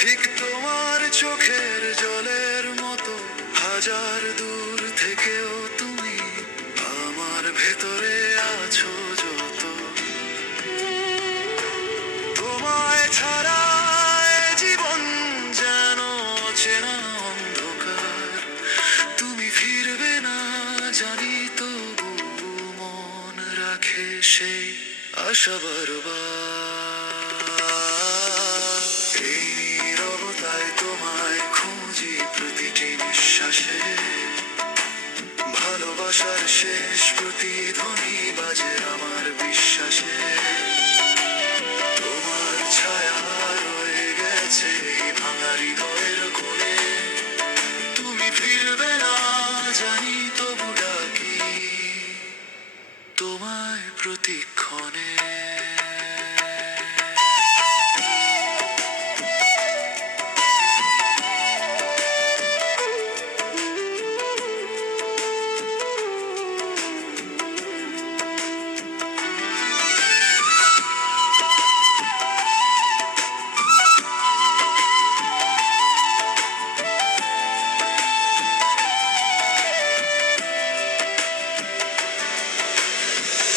ঠিক তোমার চোখের জলের মতো হাজার দূর থেকেও তুমি আমার ভেতরে আছো যত। তোমায় ছাড়া এ জীবন যেন অচেনা অন্ধকার। তুমি ফিরবে না জানি, তবু মন রাখে সেই আশা বারবার। এই নীরবতায় তোমায় খুঁজি প্রতিটি নিঃশ্বাসে, ভালোবাসার শেষ প্রতিধ্বনি বাজে আমার বিশ্বাসে। তোমার ছায়া রয়ে গেছে এই ভাঙা হৃদয়ের কোণে। তুমি ফিরবে না জানি, তবু ডাকি তোমায় প্রতিক্ষণে।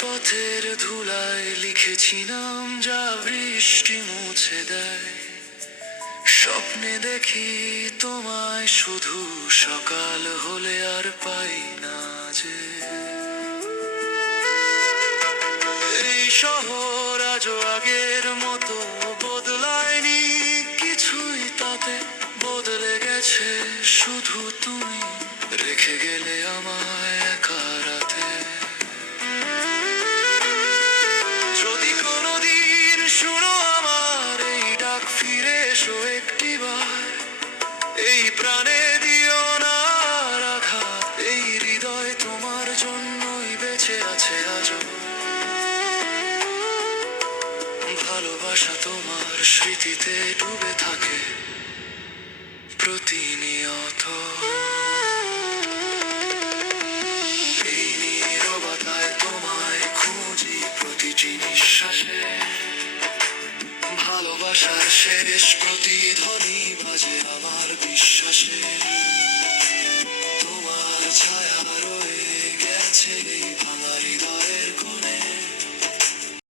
পথের ধুলায় লিখেছি নাম, যা বৃষ্টি মুছে দেয়। স্বপ্নে দেখি তোমায় শুধু, সকাল হলে আর পাই না যে। এই শহর আজও আগের মতো বদলায়নি কিছুই, তাতে বদলে গেছে শুধু তুমি। রেখে গেলে আমায় একা রাতে। যদি কোনোদিন শুনো আমার এই ডাক, ফিরে এসো একটিবার। এই প্রাণে দিও না আঘাত, এই হৃদয় তোমার জন্যই বেঁচে আছে আজও। ভালোবাসা তোমার স্মৃতিতে ডুবে থাকে প্রতিনিয়ত। এই নীরবতায় তোমায় খুঁজি প্রতিটি নিঃশ্বাসে, ভালোবাসার শেষ প্রতিধ্বনি বাজে আমার বিশ্বাসে।